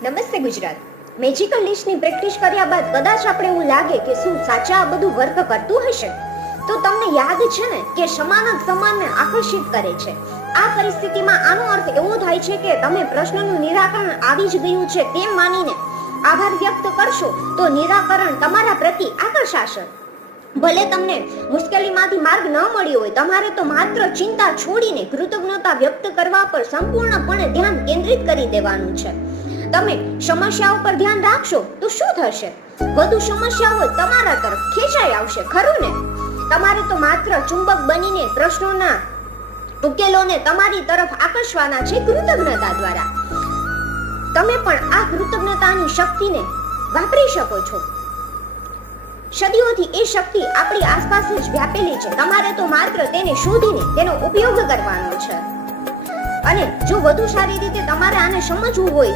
નમસ્તે Gujarat. Magical લિસ્ટની practice કર્યા બાદ કદાચ આપણે એવું લાગે કે શું સાચા આ બધું વર્ક કરતું હશે, તો તમને યાદ છે ને કે સમાન જ સમાનને આકર્ષિત કરે છે. આ પરિસ્થિતિમાં આનો અર્થ એવો થાય છે કે તમે પ્રશ્નનું નિરાકરણ આવી જ ગયું છે તેમ માનીને આભાર વ્યક્ત કરશો તો નિરાકરણ તમારા પ્રતિ આકર્ષાશે. ભલે તમને મુશ્કેલીમાંથી માર્ગ ન મળ્યો હોય, તમારે તો માત્ર ચિંતા છોડીને કૃતજ્ઞતા વ્યક્ત કરવા પર સંપૂર્ણપણે ધ્યાન કેન્દ્રિત કરી દેવાનું છે. તમે સમસ્યાઓ પર ધ્યાન રાખશો તો શું થશે? વધુ સમસ્યાઓ તમારા તરફ ખેંચાઈ આવશે, ખરું ને? તમારે તો માત્ર ચુંબક બનીને પ્રશ્નોના ઉકેલોને તમારી તરફ આકર્ષવાના છે કૃતજ્ઞતા દ્વારા. તમે પણ આ કૃતજ્ઞતાની શક્તિને વાપરી શકો છો. સદીઓથી એ શક્તિ આપણી આસપાસ જ વ્યાપેલી છે. તમારે તો માત્ર તેને શોધીને તેનો ઉપયોગ કરવાનો છે. અને જો વધુ સારી રીતે તમારે આને સમજવું હોય